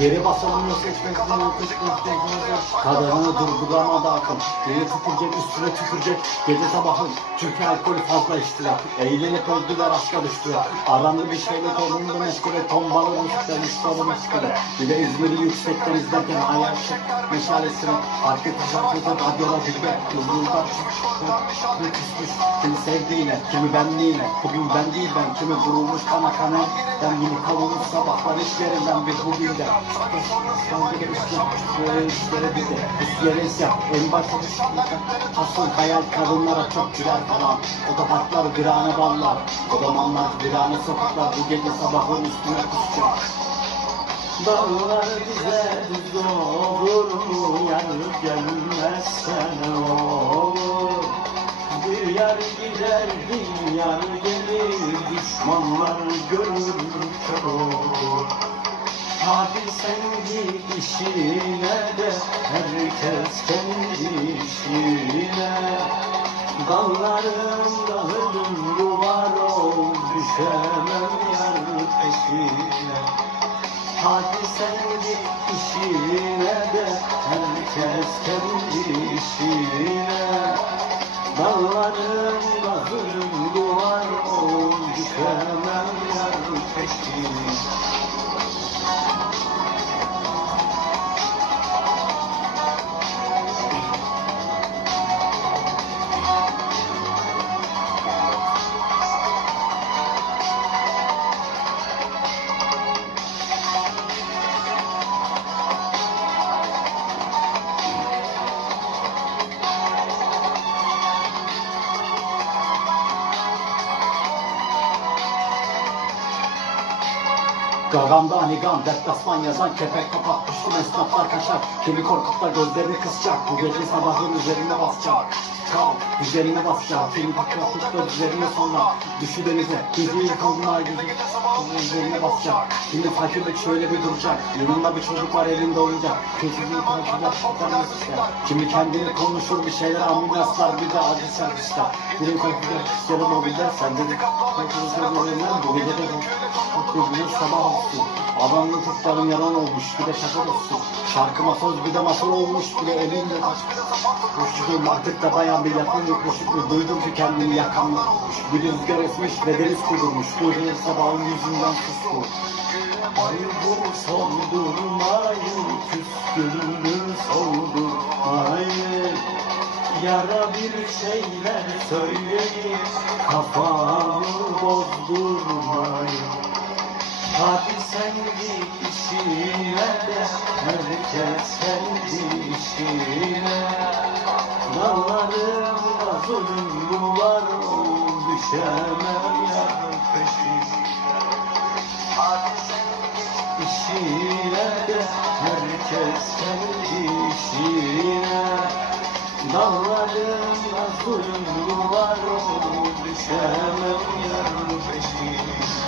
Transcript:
Yere basalım nasıl ekmekten yokuş Kadını durduramadı akım Geri tükürecek üstüne tükürecek. Gece sabahın çünkü alkolü fazla içtiler. Eğlenip öldüler aşka düştüler. Arandı bir şeyle kolunda meşgule Tombalı müzikten üstadı meşgule Bir de İzmir'i yüksekten izlerken Hayal şık meşalesini Arka kızartıda radyola bilge Yıldızlar bir küsmüş. Kimi sevdiğine, kimi benliğine. Bugün ben değil ben, kimi vurulmuş kana kana. Ben yeni kavulmuş sabahlar iş yerinden bir bugünde İsyan, en düştükten Asıl hayal kadınlara çok güler falan Otoparklar virane ballar Otomanlar virane sokaklar Bu gece sabahın üstüne kusacak Dağlar bize düz olur mu Yar gelmezsen olur Bir yer gider bir yer gelir Düşmanlar görür kör olur Hadi sen işine de Herkes kendi işine. Dallarım dağılım duvar ol Düşemem yar peşine. Hadi sen işine de Herkes kendi işine. Dağlarım dağılım duvar ol Gagamda anigan, deplasman yazan kepek kapak Düştüm esnaflar kaçar, kimi korkup da gözlerini kısacak. Bu gece sabahın üzerine basacak. Kal, üzerine basacak. Bakıp da üzerine sonra. Düşü denize, geceyi yıkılma gözü Üzerine basacak. Takip et şöyle bir duracak. Yanında bir çocuk var elinde oyuncak. Keçizi takip et Kimi kendini konuşur bir şeyler ambulanslar Bir de acı servisler. Birim kalkacak yarım mobilde Sen de kalkacak bu gece de Gözünün sabah olsun. Adamlı kurtların yalan olmuş bir de şaka olsun. Şarkıma söz bir de masal olmuş bir de elinde Koştum artık bayan bir yakın yokmuşum Duydum ki kendimi yakanmış Bir rüzgar esmiş ve deniz kudurmuş Gözünün sabahın yüzünden sustu. Ay bu soldurmayın Küskünlüğü soldurmayın Yara bir şeyler söyleyin Kafamı bozdurmayın Hadi sen git işine Herkes kendi işine. Dağlarımda zulüm duvar ol Düşemem yar peşine. Hadi sen git işine Herkes kendi işine. Dağlarımda zulüm duvar ol Düşemem yar peşine